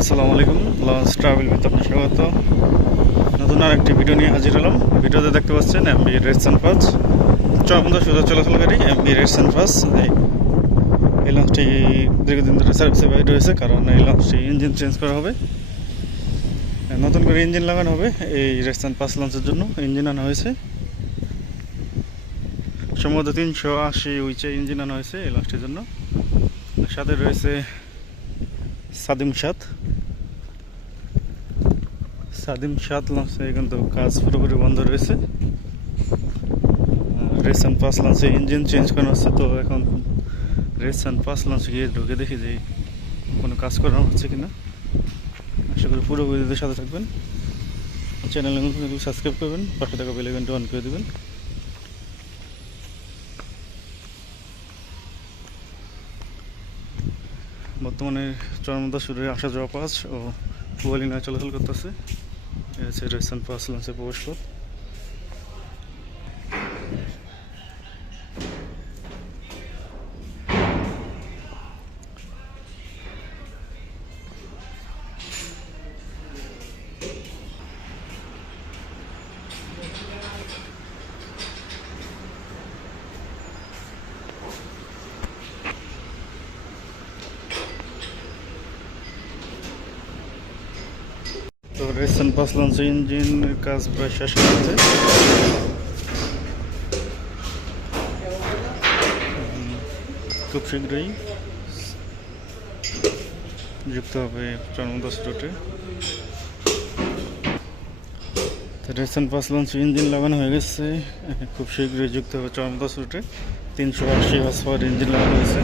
আসসালামু আলাইকুম launch travel with আপনার স্বাগত। নতুন আর একটি ভিডিও নিয়ে হাজির হলাম। ভিডিওতে দেখতে পাচ্ছেন এমবি রেড সানফাজ চরমন্দ সোজা চলাচলকারী এমবি রেড সানফাজ এই এই লঞ্চটি দীর্ঘদিন ধরে সার্ভিসে বাইরে রয়েছে, কারণ এই লঞ্চটি ইঞ্জিন চেঞ্জ করা হবে। নতুন করে ইঞ্জিন লাগানো হবে, এই রেড সানফাস লঞ্চের জন্য। ইঞ্জিন আনা হয়েছে। সম্ভবত তিনশো আশি উইচে ইঞ্জিন আনা হয়েছে এই লঞ্চটির জন্য। সাথে রয়েছে সাদিম সাত সাদিম সাত লঞ্চে কিন্তু কাজ পুরোপুরি বন্ধ রয়েছে। রেসান পাস লঞ্চে ইঞ্জিন চেঞ্জ করানো হচ্ছে, তো এখন রেসান পাস লঞ্চে গিয়ে ঢুকে দেখি যে কোনো কাজ করানো হচ্ছে কিনা। আশা করি পুরো ভিডিওদের সাথে থাকবেন। চ্যানেলে সাবস্ক্রাইব করবেন, পাশে থাকা বেলাইকনটি অন করে দেবেন। বর্তমানে চরমদা সুরে আসা যাওয়া পাস ও কুয়ালিনা চলাচল করতেছে। এছাড়া রেসান পাস লঞ্চে প্রবেশ পথ। তো রেসান পাস লঞ্চের ইঞ্জিনের কাজ প্রায় শেষ হয়ে গেছে উম, খুব শীঘ্রই যুক্ত হবে চরমদাস রুটে। রেসেন্ট পাস লঞ্চ ইঞ্জিন লাগানো হয়ে গেছে খুব শীঘ্রই যুক্ত হবে চরমদাস রুটে। তিনশো আশি হর্স পাওয়ার ইঞ্জিন লাগানো হয়েছে।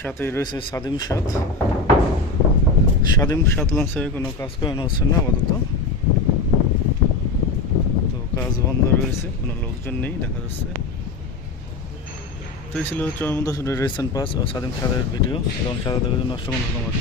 সাথেই রয়েছে সাদিম সাত স্বাধীন সাত লঞ্চে কোনো কাজ করানো হচ্ছে না আপাতত। তো কাজ বন্ধ রয়েছে কোনো লোকজন নেই, দেখা যাচ্ছে। তো এই ছিল চরমন্ত রেশন পাস ও স্বাধীন সাদের ভিডিও এবং সাদা দেখার জন্য অষ্টম ধন্যবাদ